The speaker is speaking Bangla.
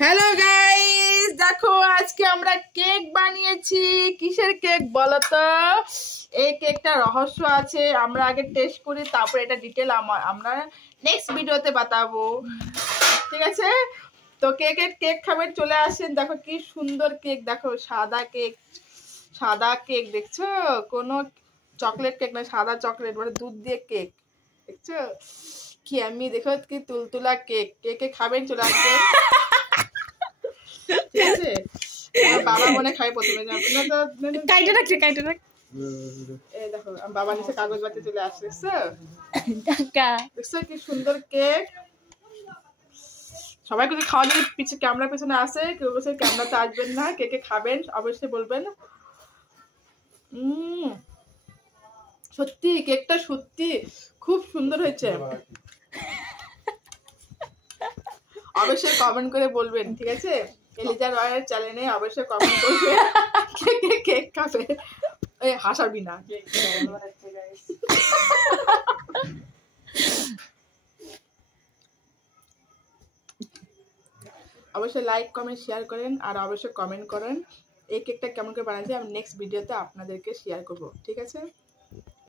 হ্যালো গাইস, দেখো আজকে আমরা কেক বানিয়েছি। কিসের কেক বলো তো? এই কেকটা রহস্য আছে, আমরা আগে টেস্ট করি, তারপর এটা ডিটেল আমরা নেক্সট ভিডিওতে বাতাবো, ঠিক আছে? তো কেক খাবেন, চলে আসেন। দেখো কি সুন্দর কেক, দেখো সাদা কেক দেখছো? কোনো চকলেট কেক না, সাদা চকলেট মানে দুধ দিয়ে কেক, দেখছো কি? আমি দেখো কি তুলতুলা কেকে খাবেন, চলে আসবে, ঠিক আছে? বাবা মনে খাই প্রথমে, এই দেখো বাবা নিচে কাগজ বাতি চলে আসছে, দেখছো কি সুন্দর কেক। সবাই কিছু খাওয়া যদি ক্যামেরার পিছনে আসে, কেউ বলছে ক্যামেরাতে আসবেন না, কেকে খাবেন অবশ্যই বলবেন। সত্যি কেকটা সত্যি খুব সুন্দর হয়েছে, অবশ্যই কমেন্ট করে বলবেন, ঠিক আছে? এলিজা রয়ের চ্যানেলে অবশ্যই কমেন্ট করবে কেক খাবে। এই হাসাবি না। অবশ্যই লাইক কমেন্ট শেয়ার করেন, আর অবশ্যই কমেন্ট করেন এই কেকটা কেমন করে বানাচ্ছি। আমি নেক্সট ভিডিওতে আপনাদেরকে শেয়ার করব, ঠিক আছে?